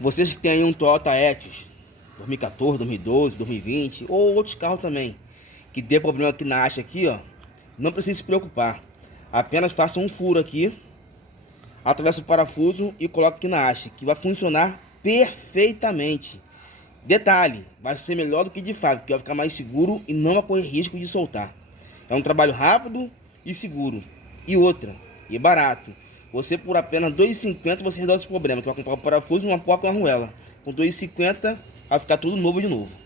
Vocês que têm aí um Toyota Etios 2014, 2012, 2020 ou outros carros também que dê problema aqui na haste aqui, ó, não precisa se preocupar. Apenas faça um furo aqui, atravessa o parafuso e coloca aqui na haste, que vai funcionar perfeitamente. Detalhe, vai ser melhor do que de fábrica, porque vai ficar mais seguro e não vai correr risco de soltar. É um trabalho rápido e seguro. E outra, e barato. Você por apenas R$ 2,50 você resolve esse problema, que vai comprar um parafuso, uma porca e uma arruela. Com R$ 2,50 vai ficar tudo novo de novo.